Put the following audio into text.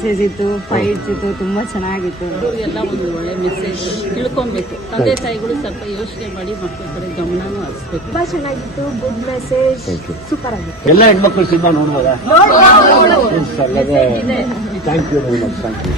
Message ಇತ್ತು, fights ಇತ್ತು, ತುಂಬಾ ಚೆನ್ನಾಗಿತ್ತು. ಎಲ್ಲ ಒಂದು ಒಳ್ಳೆ ಮೆಸೇಜ್ ತಿಳ್ಕೊಬೇಕು. ತಂದೆ ತಾಯಿಗಳು ಸ್ವಲ್ಪ ಯೋಚನೆ ಮಾಡಿ ಮಕ್ಕಳ ಕಡೆ ಗಮನನೂ ಹರಿಸ್ಬೇಕು. ತುಂಬಾ ಚೆನ್ನಾಗಿತ್ತು, ಗುಡ್ ಮೆಸೇಜ್, ಸೂಪರ್ ಆಗಿತ್ತು. ಎಲ್ಲ ಹೆಣ್ಮಕ್ಳು cinema ನೋಡ್ಬೋದಾ? Thank you very much. Thank you.